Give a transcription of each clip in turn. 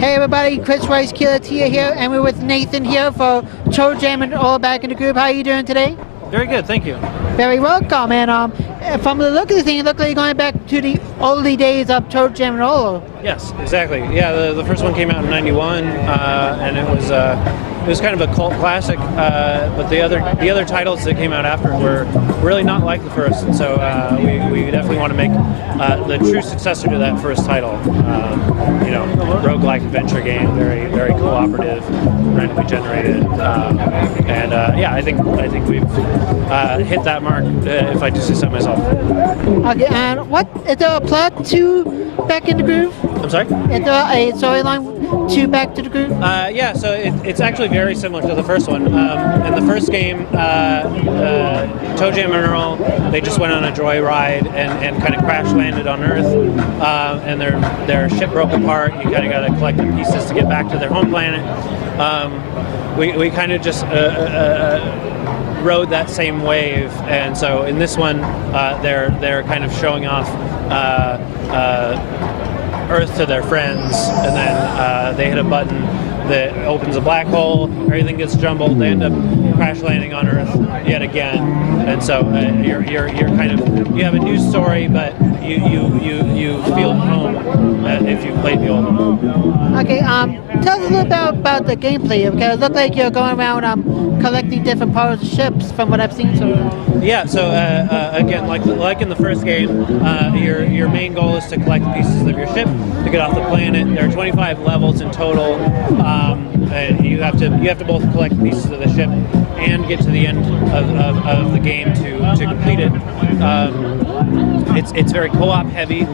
Hey everybody, Chris Rice, Killatia here, and we're with Nathan here for ToeJam and Earl back in the group. How are you doing today? Very good, thank you. Very welcome. And from the look of the thing, it looked like you're going back to the early days of ToeJam and Earl. Yes, exactly. Yeah, the first one came out in '91, and it was kind of a cult classic. But the other titles that came out after were really not like the first, and so we definitely want to make the true successor to that first title. Roguelike adventure game, very cooperative, randomly generated, and I think we've hit that mark. If I do say so myself. Okay, and what is there a plot to Back in the Groove? I'm sorry? Is there a storyline to Back to the Groove? Yeah, so it's actually very similar to the first one. In the first game, ToeJam and Earl, they just went on a joyride and kind of crash landed on Earth, and their ship broke apart. You kind of got to collect the pieces to get back to their home planet. We kind of just rode that same wave, and so in this one, they're kind of showing off Earth to their friends, and then they hit a button that opens a black hole, everything gets jumbled, they end up crash landing on Earth yet again, and so you're kind of, you have a new story, but you feel at home if you've played the old one. Okay, tell us a little bit about the gameplay, because it looked like you're going around collecting different parts of ships from what I've seen so far. Yeah, so again, like in the first game, your main goal is to collect the pieces of your ship to get off the planet. There are 25 levels in total. And you have to both collect pieces of the ship and get to the end of the game to complete it. It's very co-op heavy.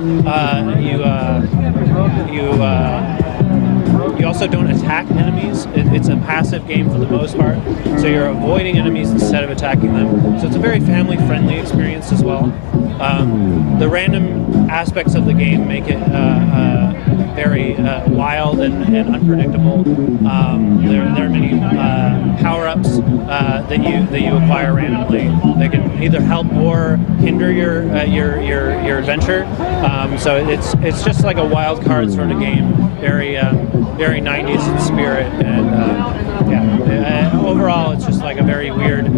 You also don't attack enemies. It's a passive game for the most part, so you're avoiding enemies instead of attacking them. So it's a very family-friendly experience as well. The random aspects of the game make it very wild and unpredictable. There are many power-ups that you acquire randomly. They can either help or hinder your adventure. So it's just like a wild card sort of game. Very 90s in spirit, and overall it's just like a very weird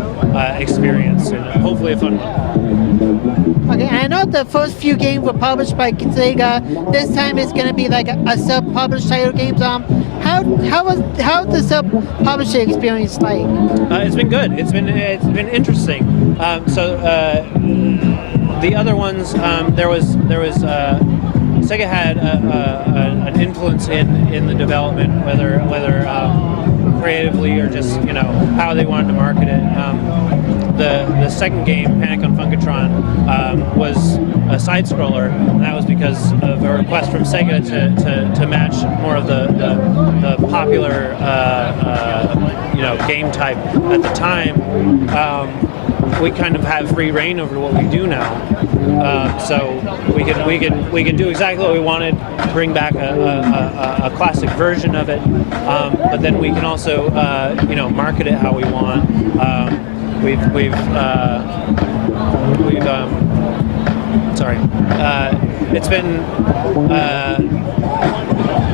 experience, and hopefully a fun one. Okay, and I know the first few games were published by Sega. This time it's going to be like a self-published title games. How the self-publishing experience like? It's been good. It's been interesting. The other ones, there was Sega had an influence in the development, whether creatively or just how they wanted to market it. The second game, Panic on Funkatron, was a side scroller, and that was because of a request from Sega to match more of the popular game type at the time. We kind of have free reign over what we do now, so we can do exactly what we wanted, bring back a classic version of it, but then we can also market it how we want. It's been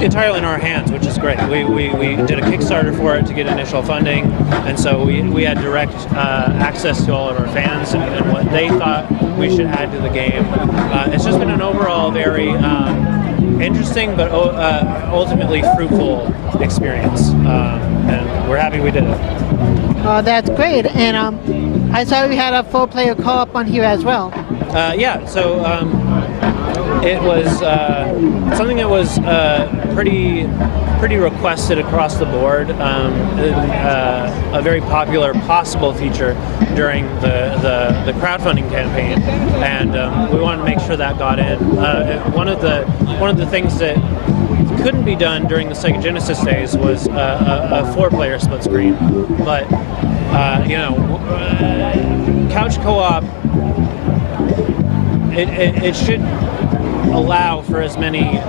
entirely in our hands, which is great. We did a Kickstarter for it to get initial funding, and so we had direct access to all of our fans and what they thought we should add to the game. It's just been an overall very interesting but ultimately fruitful experience, and we're happy we did it. That's great, and I saw we had a 4-player co-op on here as well. It was something that was pretty requested across the board. A very popular possible feature during the crowdfunding campaign, and we wanted to make sure that got in. One of the things that couldn't be done during the Sega Genesis days was a 4-player split screen, but couch co-op, it should allow for as many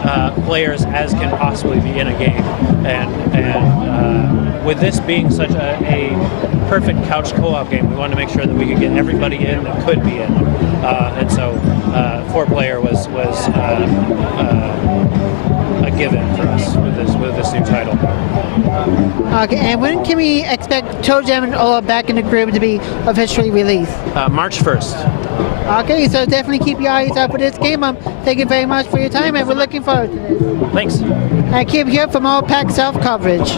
players as can possibly be in a game, and with this being such a perfect couch co-op game, we wanted to make sure that we could get everybody in that could be in, and so 4-player was a given for us with this new title. Okay, and when can we expect ToeJam and Earl back in the group to be officially released? March 1st. Okay, so definitely keep your eyes out for this game. Thank you very much for your time, and we're looking forward to this. Thanks. And keep here for more PAX South coverage.